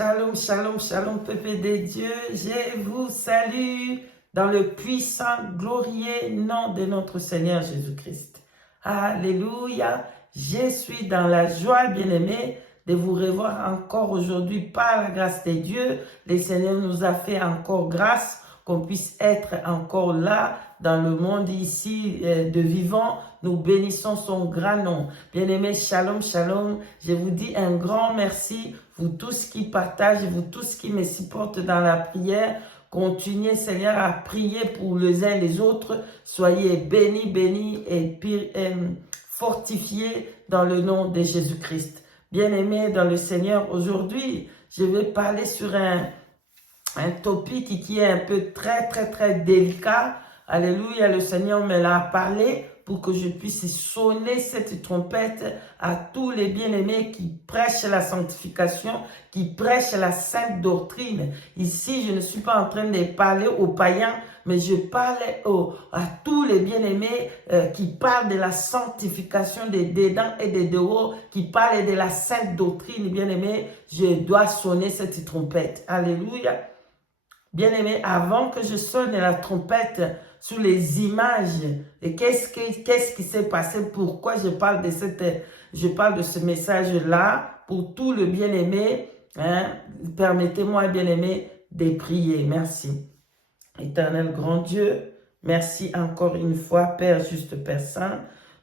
Shalom, shalom, shalom, peuple de Dieu. Je vous salue dans le puissant, glorieux nom de notre Seigneur Jésus-Christ. Alléluia. Je suis dans la joie, bien-aimés, de vous revoir encore aujourd'hui par la grâce de Dieu. Le Seigneur nous a fait encore grâce qu'on puisse être encore là dans le monde ici de vivants. Nous bénissons son grand nom. Bien-aimés, shalom, shalom. Je vous dis un grand merci, vous tous qui partagez, vous tous qui me supportent dans la prière. Continuez, Seigneur, à prier pour les uns les autres. Soyez bénis, bénis et fortifiés dans le nom de Jésus-Christ. Bien-aimés dans le Seigneur, aujourd'hui, je vais parler sur un topic qui est un peu très délicat. Alléluia, le Seigneur me l'a parlé pour que je puisse sonner cette trompette à tous les bien-aimés qui prêchent la sanctification, qui prêchent la sainte doctrine. Ici, je ne suis pas en train de parler aux païens, mais je parle à tous les bien-aimés qui parlent de la sanctification des dedans et des dehors, qui parlent de la sainte doctrine. Bien-aimés, je dois sonner cette trompette. Alléluia. Bien-aimés, avant que je sonne la trompette sur les images, et qu'est-ce qui s'est passé, pourquoi je parle de ce message-là, pour tout le bien-aimé, permettez-moi, bien-aimé, de prier. Merci. Éternel grand Dieu, merci encore une fois, Père juste, Père Saint,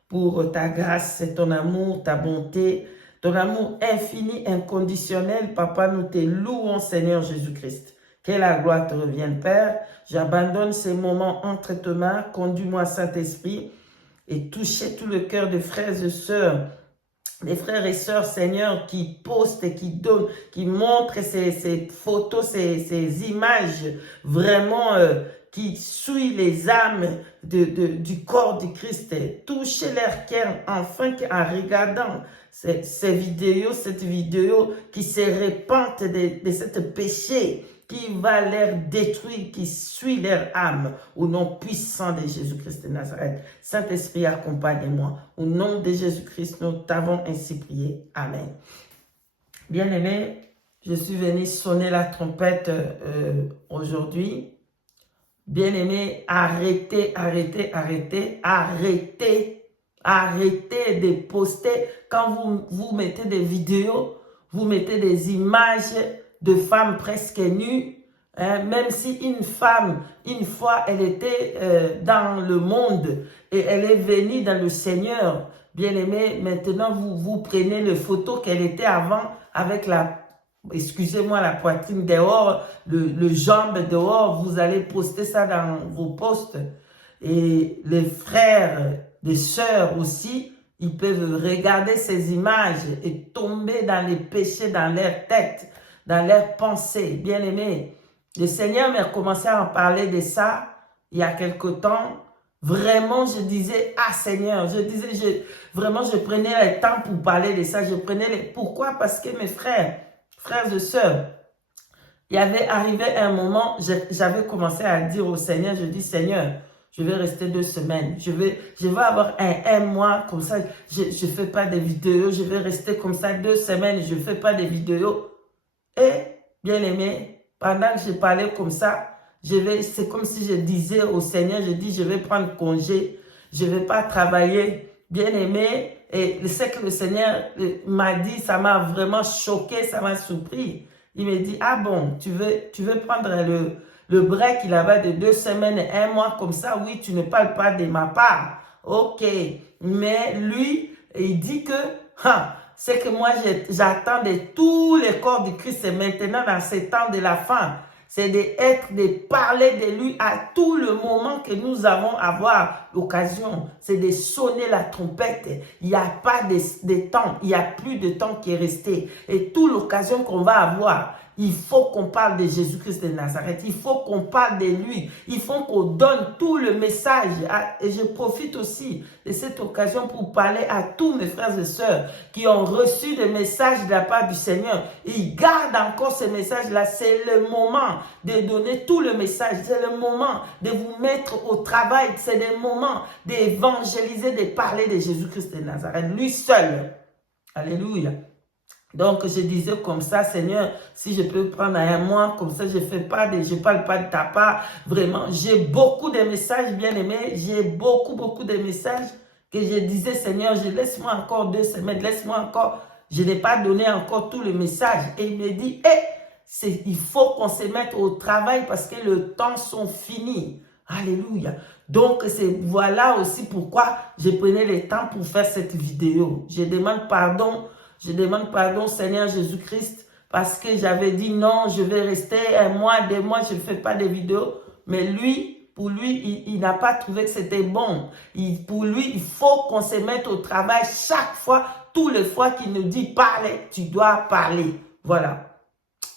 pour ta grâce, ton amour, ta bonté, ton amour infini, inconditionnel. Papa, nous te louons, Seigneur Jésus-Christ. Que la gloire te revienne, Père. J'abandonne ces moments entre tes mains. Conduis-moi, Saint-Esprit, et touchez tout le cœur des frères et sœurs, des frères et sœurs, Seigneur, qui postent, qui donnent, qui montrent ces photos, ces images vraiment qui souillent les âmes du corps du Christ. Touchez leur cœur, afin qu'en regardant cette vidéo qui se répand de ce péché, qui va leur détruire, qui suit leur âme, au nom puissant de Jésus-Christ de Nazareth. Saint-Esprit, accompagne-moi. Au nom de Jésus-Christ, nous t'avons ainsi prié. Amen. Bien-aimés, je suis venu sonner la trompette aujourd'hui. Bien-aimés, arrêtez de poster. Quand vous mettez des vidéos, vous mettez des images de femmes presque nues, même si une femme, une fois, elle était dans le monde et elle est venue dans le Seigneur, bien-aimé, maintenant vous prenez les photos qu'elle était avant avec excusez-moi, la poitrine dehors, le jambe dehors, vous allez poster ça dans vos posts. Et les frères, les sœurs aussi, ils peuvent regarder ces images et tomber dans les péchés dans leur tête, dans leurs pensées. Bien-aimés, le Seigneur m'a commencé à en parler de ça il y a quelque temps. Vraiment, je disais, ah Seigneur, vraiment, je prenais le temps pour parler de ça. Pourquoi? Parce que mes frères et sœurs, il y avait arrivé un moment, j'avais commencé à dire au Seigneur, je dis, Seigneur, je vais rester 2 semaines. Je vais avoir un mois comme ça. Je ne fais pas de vidéos. Je vais rester comme ça 2 semaines. Je ne fais pas de vidéos. Et, bien aimé, pendant que je parlais comme ça, c'est comme si je disais au Seigneur, je dis, je vais prendre congé. Je ne vais pas travailler. Bien aimé. Et ce que le Seigneur m'a dit, ça m'a vraiment choqué, ça m'a surpris. Il me dit, ah bon, tu veux prendre le break là-bas de 2 semaines, 1 mois comme ça, oui, tu ne parles pas de ma part. Ok. Mais lui, il dit que, c'est que moi, j'attends de tous les corps du Christ et maintenant dans ces temps de la fin. C'est de parler de lui à tout le moment que nous avons avoir l'occasion. C'est de sonner la trompette. Il n'y a pas de temps. Il n'y a plus de temps qui est resté. Et toute l'occasion qu'on va avoir, il faut qu'on parle de Jésus-Christ de Nazareth. Il faut qu'on parle de lui. Il faut qu'on donne tout le message. Et je profite aussi de cette occasion pour parler à tous mes frères et sœurs qui ont reçu des messages de la part du Seigneur. Ils gardent encore ce message-là. C'est le moment de donner tout le message. C'est le moment de vous mettre au travail. C'est le moment d'évangéliser, de parler de Jésus-Christ de Nazareth. Lui seul. Alléluia. Donc, je disais comme ça, Seigneur, si je peux prendre un mois, comme ça, je parle pas de ta part. Vraiment, j'ai beaucoup de messages, bien aimés. J'ai beaucoup de messages que je disais, Seigneur, laisse-moi encore 2 semaines, laisse-moi encore. Je n'ai pas donné encore tous les messages. Et il me dit, il faut qu'on se mette au travail parce que le temps sont finis. Alléluia. Donc, voilà aussi pourquoi je prenais le temps pour faire cette vidéo. Je demande pardon, Seigneur Jésus-Christ, parce que j'avais dit non, je vais rester 1 mois, 2 mois, je ne fais pas de vidéos. Mais lui, pour lui, il n'a pas trouvé que c'était bon. Pour lui, il faut qu'on se mette au travail chaque fois, toutes les fois qu'il nous dit parler, tu dois parler. Voilà.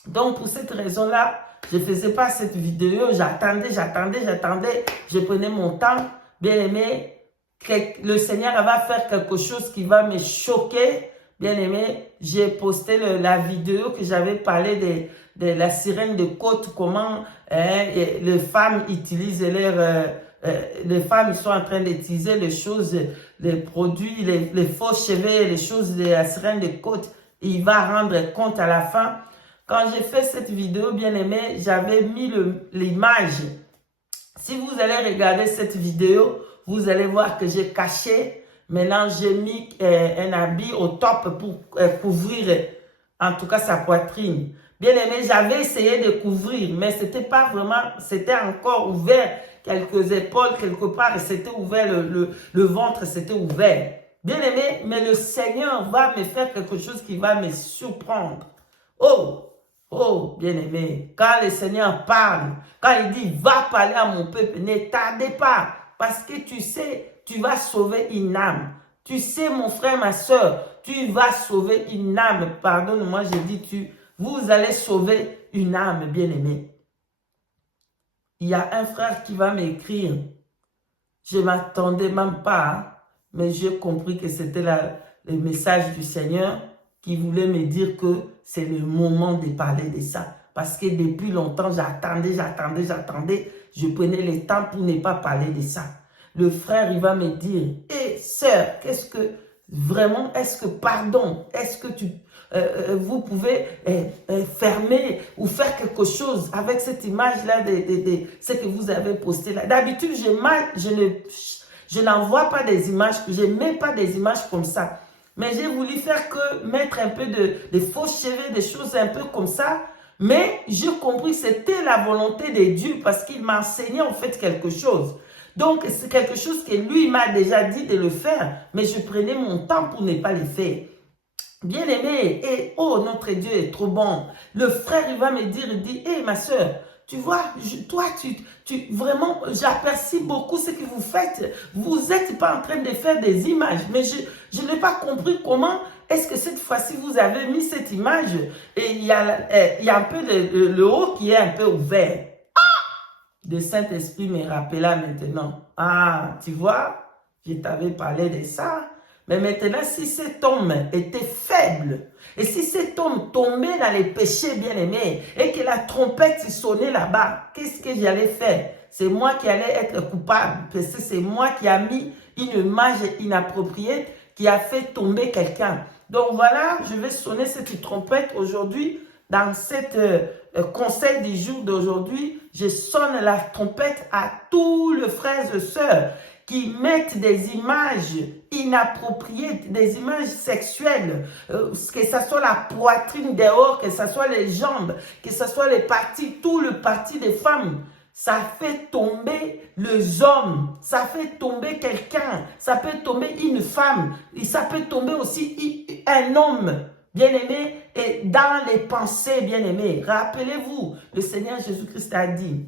Donc, pour cette raison-là, je ne faisais pas cette vidéo, j'attendais, je prenais mon temps. Bien aimé, le Seigneur va faire quelque chose qui va me choquer. Bien aimé, j'ai posté la vidéo que j'avais parlé de la sirène de côte, comment les femmes utilisent les femmes sont en train d'utiliser les choses, les produits, les faux cheveux, les choses de la sirène de côte. Il va rendre compte à la fin. Quand j'ai fait cette vidéo, bien aimé, j'avais mis l'image. Si vous allez regarder cette vidéo, vous allez voir que j'ai caché. Maintenant, j'ai mis un habit au top pour couvrir, en tout cas, sa poitrine. Bien aimé, j'avais essayé de couvrir, mais c'était pas vraiment, c'était encore ouvert. Quelques épaules, quelque part, et c'était ouvert, le ventre, c'était ouvert. Bien aimé, mais le Seigneur va me faire quelque chose qui va me surprendre. Oh, bien-aimé, quand le Seigneur parle, quand il dit, va parler à mon peuple, ne tardez pas, parce que tu sais, tu vas sauver une âme. Tu sais, mon frère, ma soeur, tu vas sauver une âme. Pardonne-moi, j'ai dit vous allez sauver une âme, bien-aimé. Il y a un frère qui va m'écrire, je ne m'attendais même pas, hein, mais j'ai compris que c'était le message du Seigneur qui voulait me dire que c'est le moment de parler de ça. Parce que depuis longtemps, j'attendais. Je prenais le temps pour ne pas parler de ça. Le frère, il va me dire, sœur, qu'est-ce que, vraiment, est-ce que vous pouvez fermer ou faire quelque chose avec cette image-là de ce que vous avez posté là. D'habitude, je n'envoie pas des images, je ne mets pas des images comme ça. Mais j'ai voulu mettre un peu de faux cheveux, des choses un peu comme ça. Mais j'ai compris que c'était la volonté de Dieu parce qu'il m'a enseigné en fait quelque chose. Donc, c'est quelque chose que lui m'a déjà dit de le faire. Mais je prenais mon temps pour ne pas le faire. Bien aimé, et notre Dieu est trop bon. Le frère, il va me dire, il dit, ma soeur, tu vois, toi, vraiment, j'apprécie beaucoup ce que vous faites. Vous n'êtes pas en train de faire des images, mais je n'ai pas compris comment est-ce que cette fois-ci vous avez mis cette image et il y a un peu le haut qui est un peu ouvert. Le Saint-Esprit me rappela maintenant. Tu vois, je t'avais parlé de ça. Mais maintenant, si cet homme était faible, et si cet homme tombait dans les péchés bien-aimés, et que la trompette sonnait là-bas, qu'est-ce que j'allais faire? C'est moi qui allais être coupable, parce que c'est moi qui a mis une image inappropriée, qui a fait tomber quelqu'un. Donc voilà, je vais sonner cette trompette aujourd'hui, dans cette conseil du jour d'aujourd'hui. Je sonne la trompette à tous les frères et sœurs qui mettent des images inappropriées, des images sexuelles, que ce soit la poitrine dehors, que ce soit les jambes, que ce soit les parties, tout le parti des femmes. Ça fait tomber les hommes, ça fait tomber quelqu'un, ça peut tomber une femme, et ça peut tomber aussi un homme, bien-aimé, et dans les pensées, bien-aimé. Rappelez-vous, le Seigneur Jésus-Christ a dit,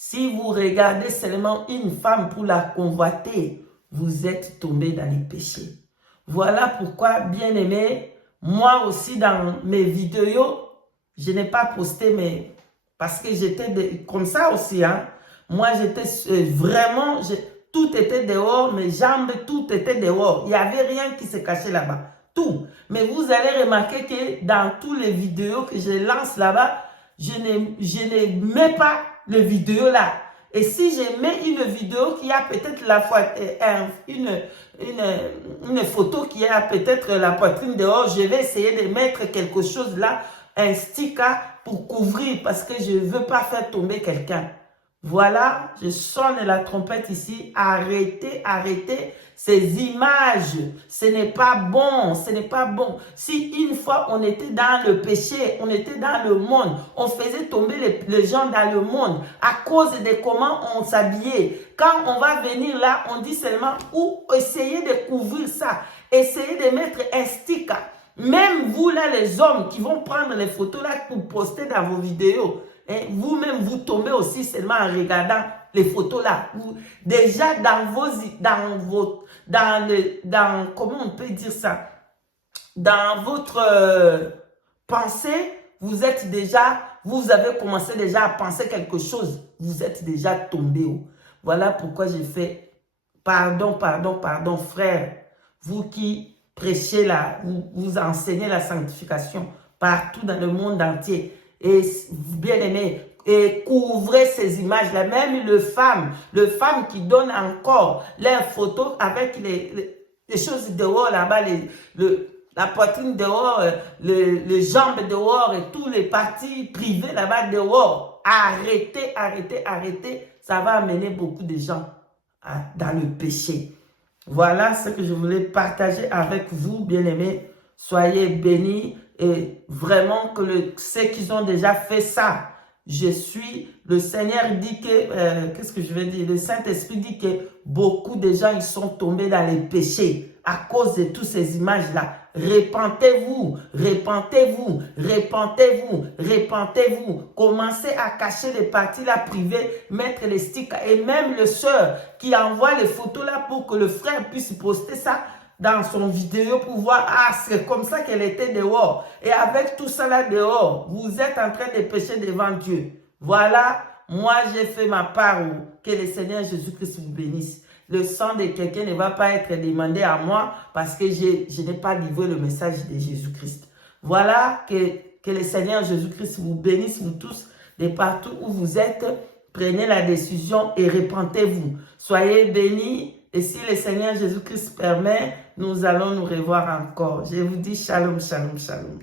si vous regardez seulement une femme pour la convoiter, vous êtes tombé dans les péchés. Voilà pourquoi, bien-aimé, moi aussi dans mes vidéos, je n'ai pas posté, mais parce que j'étais comme ça aussi. Hein. Moi, j'étais vraiment, tout était dehors, mes jambes, tout était dehors. Il n'y avait rien qui se cachait là-bas. Tout. Mais vous allez remarquer que dans toutes les vidéos que je lance là-bas, je ne mets pas les vidéos là. Et si je mets une vidéo qui a peut-être la fois une photo qui a peut-être la poitrine dehors, je vais essayer de mettre quelque chose là, un sticker pour couvrir parce que je ne veux pas faire tomber quelqu'un. Voilà, je sonne la trompette ici. Arrêtez, arrêtez ces images. Ce n'est pas bon, ce n'est pas bon. Si une fois on était dans le péché, on était dans le monde, on faisait tomber les gens dans le monde à cause de comment on s'habillait. Quand on va venir là, on dit seulement ou essayez de couvrir ça. Essayez de mettre un sticker. Même vous là, les hommes qui vont prendre les photos là pour poster dans vos vidéos, vous-même, vous tombez aussi seulement en regardant les photos là. Déjà, comment on peut dire ça? Dans votre pensée, vous avez commencé déjà à penser quelque chose. Vous êtes déjà tombé. Voilà pourquoi j'ai fait pardon, frère. Vous qui prêchez vous enseignez la sanctification partout dans le monde entier. Et bien aimé, et couvrez ces images-là. Même le femme qui donne encore leurs photos avec les choses dehors là-bas, la poitrine dehors, les jambes dehors et tous les parties privées là-bas dehors. Arrêtez, arrêtez, arrêtez. Ça va amener beaucoup de gens dans le péché. Voilà ce que je voulais partager avec vous, bien-aimés. Soyez bénis. Et vraiment que ceux qui ont déjà fait ça, le Seigneur dit que, qu'est-ce que je vais dire? Le Saint-Esprit dit que beaucoup de gens, ils sont tombés dans les péchés à cause de toutes ces images-là. Repentez-vous, repentez-vous, repentez-vous, repentez-vous. Commencez à cacher les parties là privées, mettre les stickers. Et même le soeur qui envoie les photos là pour que le frère puisse poster ça dans son vidéo pour voir, c'est comme ça qu'elle était dehors. Et avec tout ça là dehors, vous êtes en train de pécher devant Dieu. Voilà, moi j'ai fait ma part. Que le Seigneur Jésus-Christ vous bénisse. Le sang de quelqu'un ne va pas être demandé à moi parce que je n'ai pas livré le message de Jésus-Christ. Voilà, que le Seigneur Jésus-Christ vous bénisse, vous tous, de partout où vous êtes. Prenez la décision et repentez-vous. Soyez bénis. Et si le Seigneur Jésus-Christ permet, nous allons nous revoir encore. Je vous dis shalom, shalom, shalom.